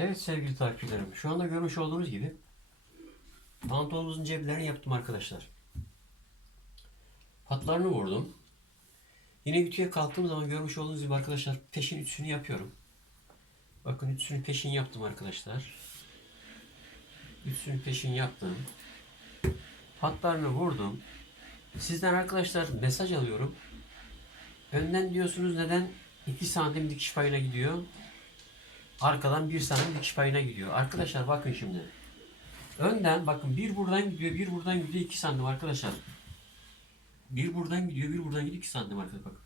Evet sevgili takipçilerim. Şu anda görmüş olduğunuz gibi pantolonumuzun ceplerini yaptım arkadaşlar. Patlarını vurdum. Yine ütüye kalktığım zaman görmüş olduğunuz gibi arkadaşlar peşin ütüsünü yapıyorum. Bakın ütüsünü peşin yaptım arkadaşlar. Ütüsünü peşin yaptım. Patlarını vurdum. Sizden arkadaşlar mesaj alıyorum. Önden diyorsunuz neden 2 santim dikiş payına gidiyor? Arkadan 1 santim dikiş payına gidiyor. Arkadaşlar bakın şimdi. Önden bakın bir buradan gidiyor, bir buradan gidiyor 2 santim arkadaşlar. Bir buradan gidiyor, bir buradan gidiyor 2 santim arkadaşlar bak.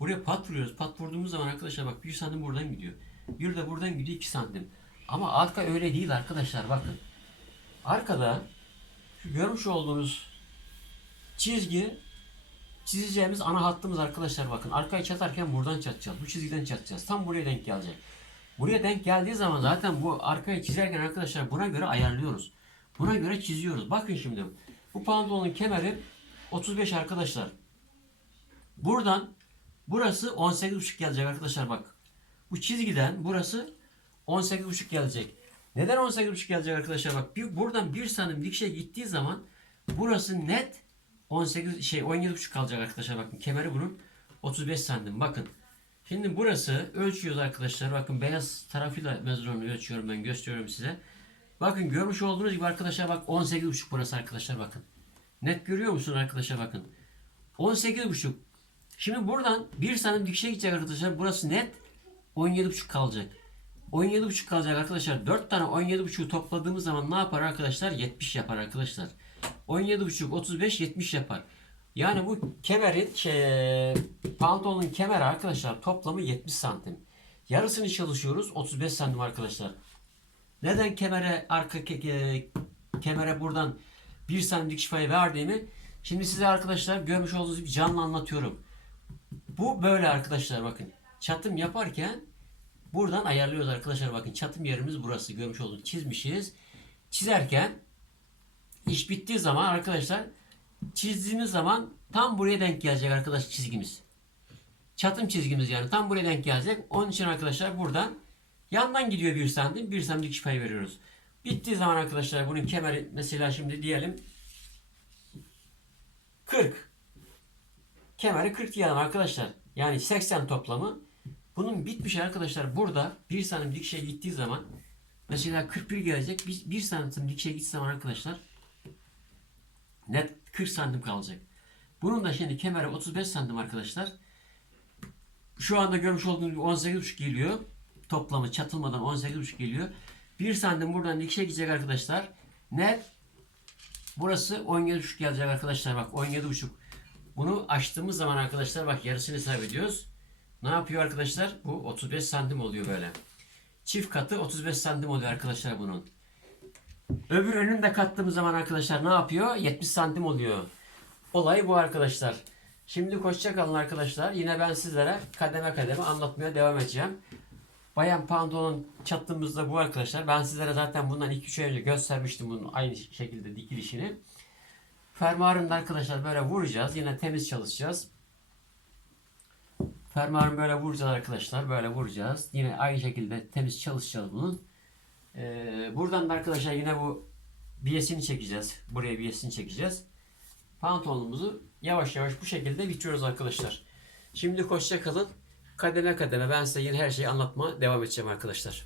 Buraya pat vuruyoruz. Pat vurduğumuz zaman arkadaşlar bak 1 santim buradan gidiyor. Bir de buradan gidiyor 2 santim. Ama arka öyle değil arkadaşlar bakın. Arkada şu görmüş olduğunuz çizgi çizeceğimiz ana hattımız arkadaşlar bakın. Arkaya çatarken buradan çatacağız. Bu çizgiden çatacağız. Tam buraya denk gelecek. Buraya denk geldiği zaman zaten bu arkaya çizerken arkadaşlar buna göre ayarlıyoruz. Buna göre çiziyoruz. Bakın şimdi bu pantolonun kemeri 35 arkadaşlar. Buradan burası 18,5 gelecek arkadaşlar bak. Bu çizgiden burası 18,5 gelecek. Neden 18,5 gelecek arkadaşlar bak. Bir, buradan bir santim dikişe gittiği zaman burası net 18 şey 17,5 kalacak arkadaşlar bakın. Kemeri bunun 35 santim. Bakın. Şimdi burası ölçüyoruz arkadaşlar. Bakın beyaz tarafıyla mezronu ölçüyorum ben gösteriyorum size. Bakın görmüş olduğunuz gibi arkadaşlar bak 18,5 burası arkadaşlar bakın. Net görüyor musun arkadaşlar bakın. 18,5. Şimdi buradan bir santim dikişe gidecek arkadaşlar. Burası net 17,5 kalacak. 17,5 kalacak arkadaşlar. 4 tane 17,5'u topladığımız zaman ne yapar arkadaşlar? 70 yapar arkadaşlar. 17,5 35 70 yapar. Yani bu kemerin şey, pantolonun kemeri arkadaşlar toplamı 70 santim. Yarısını çalışıyoruz 35 santim arkadaşlar. Neden kemere arka ke- kemere buradan 1 santim dikiş payı verdiğimi şimdi size arkadaşlar görmüş olduğunuz gibi canlı anlatıyorum. Bu böyle arkadaşlar bakın. Çatım yaparken buradan ayarlıyoruz arkadaşlar bakın. Çatım yerimiz burası görmüş olduğunuz çizmişiz. Çizerken iş bittiği zaman arkadaşlar çizdiğimiz zaman tam buraya denk gelecek arkadaş çizgimiz. Çatım çizgimiz yani tam buraya denk gelecek. Onun için arkadaşlar buradan yandan gidiyor bir santim. Bir santim dikiş payı veriyoruz. Bittiği zaman arkadaşlar bunun kemeri mesela şimdi diyelim 40. Kemeri 40 diyelim arkadaşlar. Yani 80 toplamı. Bunun bitmiş arkadaşlar burada bir santim dikişe gittiği zaman mesela 41 gelecek. Bir, bir santim dikişe gittiği zaman arkadaşlar net 40 santim kalacak. Bunun da şimdi kemeri 35 santim arkadaşlar. Şu anda görmüş olduğunuz gibi 18,5 geliyor. Toplamı çatılmadan 18,5 geliyor. 1 santim buradan dikişe gidecek arkadaşlar. Net burası 17,5 gelecek arkadaşlar. Bak 17,5. Bunu açtığımız zaman arkadaşlar bak yarısını hesap ediyoruz. Ne yapıyor arkadaşlar? Bu 35 santim oluyor böyle. Çift katı 35 santim oluyor arkadaşlar bunun. Öbür önünü de kattığımız zaman arkadaşlar ne yapıyor? 70 santim oluyor. Olay bu arkadaşlar. Şimdi hoşça kalın arkadaşlar. Yine ben sizlere kademe kademe anlatmaya devam edeceğim. Bayan pantolon çattığımızda bu arkadaşlar. Ben sizlere zaten bundan 2-3 ay önce göstermiştim bunun aynı şekilde dikilişini. Fermuarını da arkadaşlar böyle vuracağız. Yine temiz çalışacağız. Fermuarını böyle vuracağız arkadaşlar. Böyle vuracağız. Yine aynı şekilde temiz çalışacağız bunun. Ee, buradan da arkadaşlar yine bu biyesini çekeceğiz. Buraya biyesini çekeceğiz. Pantolonumuzu yavaş yavaş bu şekilde bitiriyoruz arkadaşlar. Şimdi hoşça kalın. Kademe kademe ben size yine her şeyi anlatmaya devam edeceğim arkadaşlar.